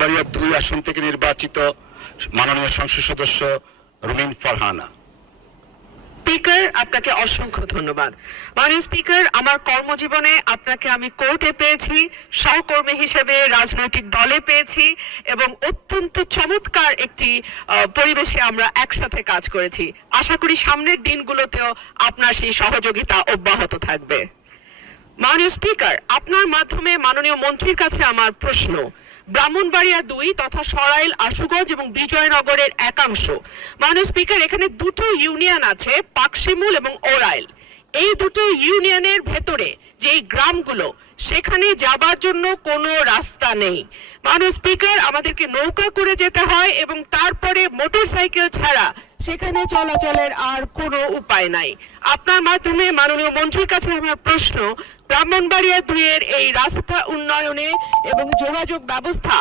ব্রাহ্মণবাড়িয়া 2 আসন থেকে নির্বাচিত মাননীয় সংসদ সদস্য রুমিন ফারহানা। স্পিকার, আপনাকে অসংখ্য ধন্যবাদ। মাননীয় স্পিকার, আমার কর্মজীবনে আপনাকে আমি কোর্টে পেয়েছি, সহকর্মী হিসেবে রাজনৈতিক দলে পেয়েছি এবং অত্যন্ত চমৎকার একটি পরিবেশে আমরা একসাথে কাজ করেছি। আশা করি সামনের দিনগুলোতেও আপনার সেই সহযোগিতা অব্যাহত থাকবে। মাননীয় স্পিকার, আপনার মাধ্যমে মাননীয় মন্ত্রীর কাছে আমার প্রশ্ন, ব্রাহ্মণবাড়িয়া 2 তথা সরাইল, আশুগঞ্জ এবং বিজয়নগরের একাংশ, মাননীয় স্পিকার, এখানে দুটো ইউনিয়ন আছে, পাকশিমুল এবং ওরাইল। এই দুটো ইউনিয়নের ভেতরে যে গ্রামগুলো, সেখানে যাবার জন্য কোনো রাস্তা নেই। মাননীয় স্পিকার, আমাদেরকে নৌকা করে যেতে হয় এবং তারপরে মোটরসাইকেল ছাড়া সেখানে চলাচলের আর কোনো উপায় নাই। আপনার মাধ্যমে মাননীয় মন্ত্রীর কাছে আমার প্রশ্ন, ব্রাহ্মণবাড়িয়া 2 এর এই রাস্তা উন্নয়নে এবং যোগাযোগ ব্যবস্থা